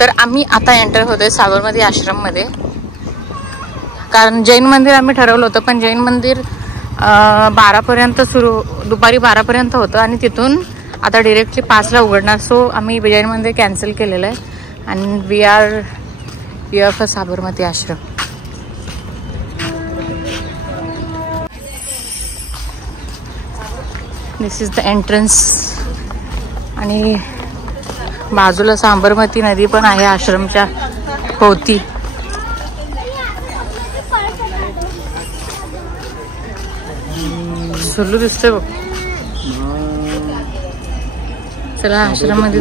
तर आम्ही आता एंटर होतोय साबरमती आश्रममध्ये, कारण जैन मंदिर आम्ही ठरवलं होतं, पण जैन मंदिर 12पर्यंत दुपारी 12पर्यंत होतं आणि तिथून आता डिरेक्टली 5ला उघडणार. सो आम्ही जैन मंदिर कॅन्सल केलेलं आहे आणि we are for Sabarmati Ashram. This is the entrance आणि बाजूला साबरमती नदी पण आहे आश्रमच्या भोवती. सुरू दिसतोय बघ. चला आश्रममध्ये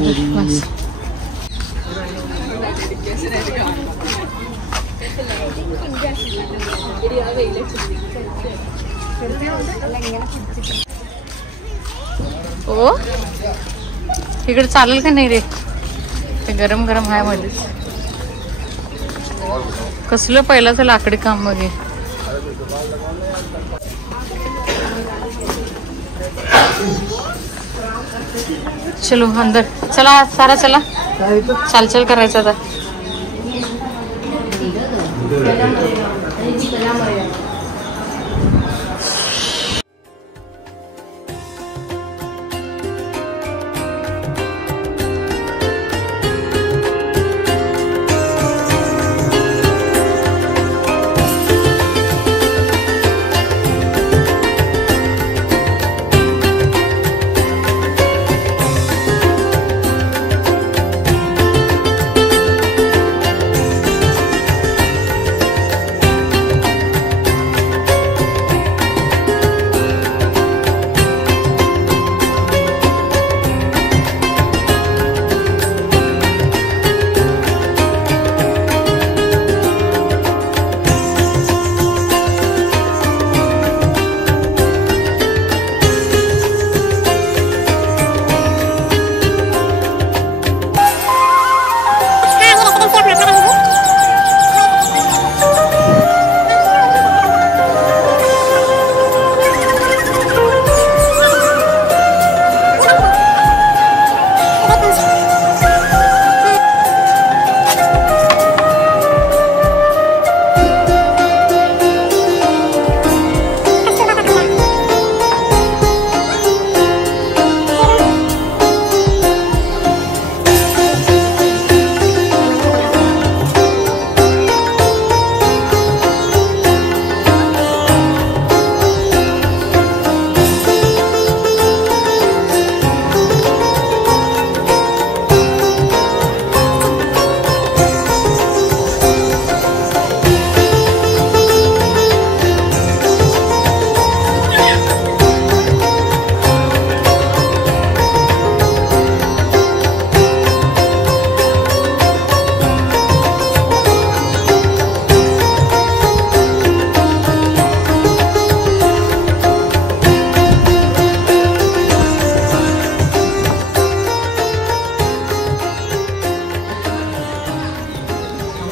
ओ इकडे चालेल का नाही रे? ते गरम गरम आहे मध्येच. कसलं पहिलाच लाकडी काम वगैरे. चलो अंदर चला सारा, चला चाल चल करायचं आता.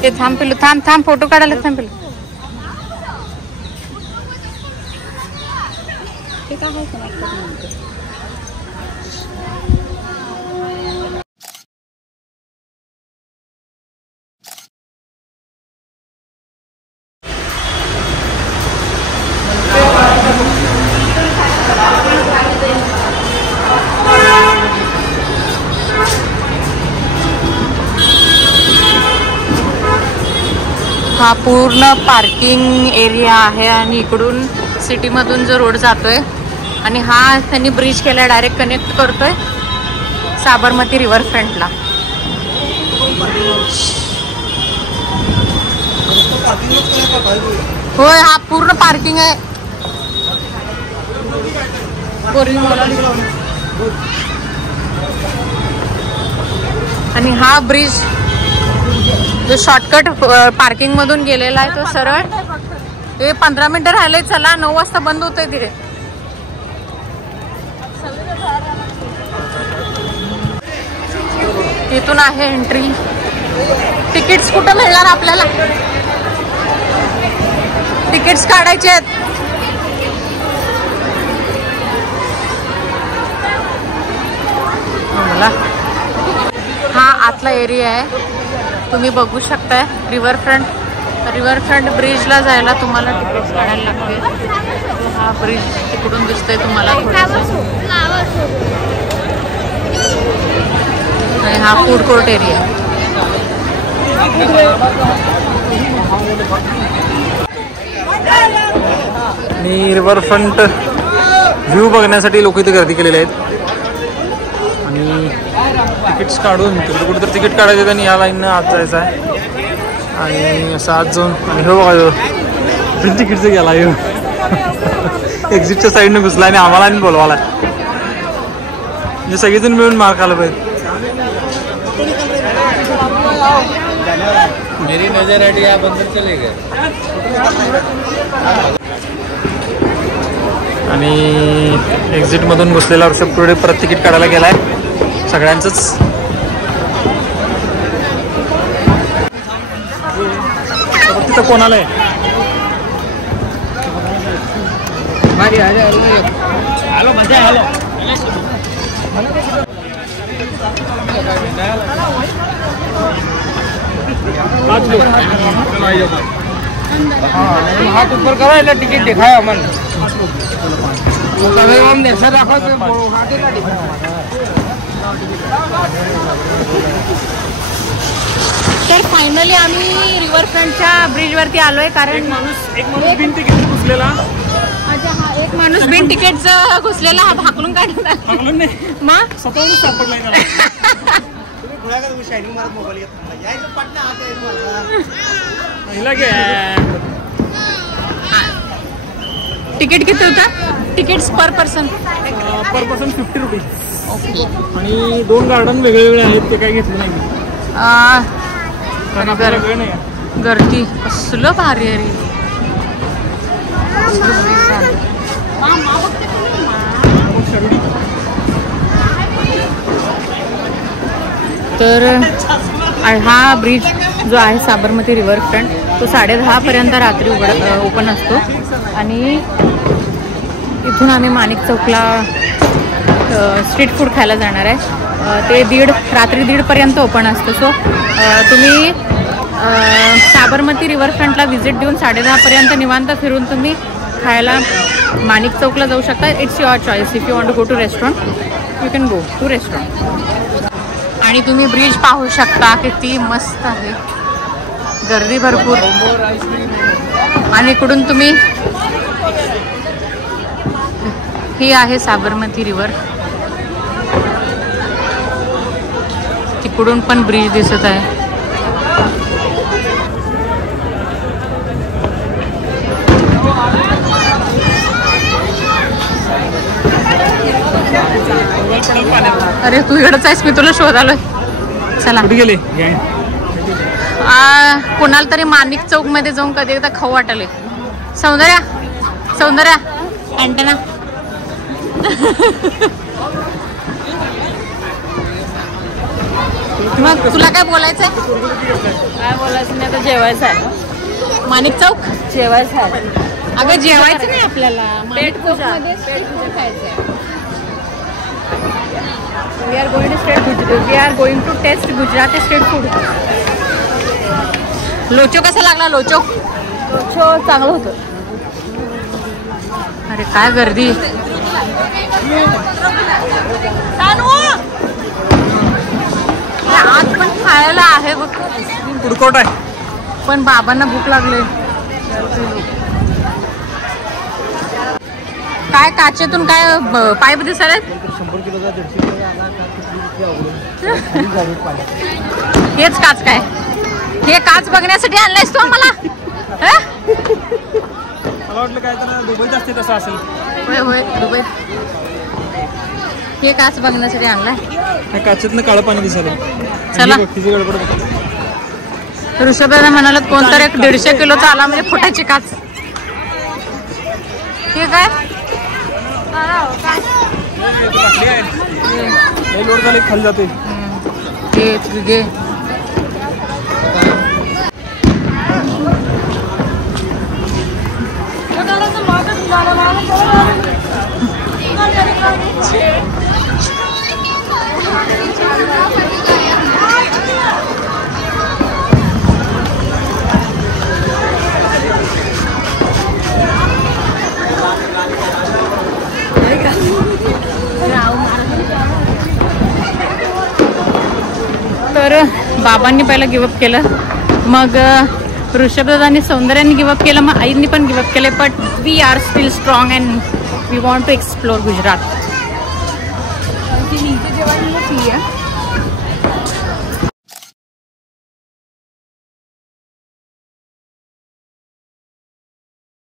ते थांब पिलू, थांब थांब फोटो काढायला थांब पिलू. हा पूर्ण पार्किंग एरिया आहे आणि इकडून सिटीमधून जो रोड जातोय आणि हा त्यांनी ब्रिज केला, डायरेक्ट कनेक्ट करतोय साबरमती रिव्हर फ्रंटला. होय हा पूर्ण पार्किंग आहे. आणि हा ब्रिज जो शॉर्टकट पार्किंग मधून गेलेला आहे तो सरळ. हे 15 मिनिटं राहिले, चला 9 वाजता बंद होतंय तिथे. तिथून आहे एंट्री. तिकीट्स कुठं मिळणार आपल्याला? तिकीट्स काढायचे आहेत. हा आतला एरिया आहे तुम्ही बघू शकताय रिव्हरफ्रंट ब्रिजला जायला तुम्हाला तिकीट काढायला लागते. हा ब्रिज तिकडून दिसतोय तुम्हाला आणि हा फूड कोर्ट एरिया. आणि रिव्हरफ्रंट व्ह्यू बघण्यासाठी लोक इथे गर्दी केलेले आहेत आणि तिकीट्स काढून तिकडे कुठेतरी तिकीट काढायचं आणि या लाईननं आत जायचं आहे. आणि असं आत जाऊन आणि हे बघा तिकीटचं गेला एक्झिटच्या साईडनं घुसला आणि आम्हाला आणि बोलवाला. म्हणजे सगळेजण मिळून मार्क आलं पाहिजे. मेरी नजर हटी आप अंदर चले गए. आणि एक्झिटमधून घुसलेला ऋषभ पुढे परत तिकीट काढायला गेलाय सगळ्यांचंच. तिथं कोणाला आहे हॅलो मजा हॅलो हाथ ऊपर करा टिकट दिखाया मन तर फायनली आम्ही रिव्हरफ्रंटच्या ब्रिजवरती आलोय. कारण एक माणूस बिन तिकीट घुसलेला. अच्छा, हा एक माणूस बिन तिकीटचा घुसलेला हा भाकलून काढला. मग स्वतःहूनच सापडलाय तिकीट किती होता? तिकीट्स पर पर्सन 50 रुपीज. ओके. आणि 2 गार्डन वेगळे वेगळे आहेत ते काही घेतलं नाही. गर्दी कसलं भारी आहे रे. तर हा ब्रिज जो आहे साबरमती रिव्हरफ्रंट तो 10:30 रात्री ओपन असतो. आणि इथून आम्ही माणिक चौकला स्ट्रीट फूड खायला जाणार आहे. ते रात्री 1:30 ओपन असतं. सो तुम्ही साबरमती रिव्हरफ्रंटला व्हिजिट देऊन 10:30 निवांत फिरून तुम्ही खायला माणिक चौकला जाऊ शकता. It's your choice. If you want to go to restaurant you can go to restaurant. आणि तुम्ही ब्रिज पाहू शकता किती मस्त आहे. गर्दी भरपूर. आणि इकडून तुम्ही ही आहे साबरमती रिव्हर. तिकडून पण ब्रिज दिसत आहे. अरे तू इकडंच आहेस, मी तुला शोधालोय. चला गेले कोणाला तरी माणिक चौक मध्ये जाऊन कधी एकदा खाऊ वाटले. सौंदर्या अँटेना. मग तुला काय बोलायचंय? काय बोलायचं नाही, आता जेवायचं आहे. माणिक चौक जेवायचं आहे. अगं जेवायचं नाही आपल्याला, पेट पूजा खायचं आहे. We are going to test Gujarati street food. Locho कसा लागला? लोचो चांगलं होतं. अरे काय गर्दी. आज पण खायला आहे बघ. फूड कोर्ट आहे पण बाबांना भूक लागले. काय काचेतून काय पाईप दिसायला? 100 किलोचा 150 हेच काच काय? हे काच बघण्यासाठी आणलायस तू आम्हाला? मला वाटलं काय तर दुबईत असते तसं असेल. होय होय दुबईत. हे काच बघण्यासाठी आणलाय. काचेतनं काळं पाणी दिसायला. चला तिची गडबड. ऋषभदादा म्हणाला कोणतरी 150 किलोचा आला म्हणजे फुटायची काच. हे काय लोड झाले खाली जाते. घे तर बाबांनी पहिलं गिवअप केलं, मग ऋषभदादा आणि सौंदर्याने गिवअप केलं, मग आईंनी पण गिवअप केले. But we are still strong and we want to explore Gujarat. ती नीचे जेवायला आहे.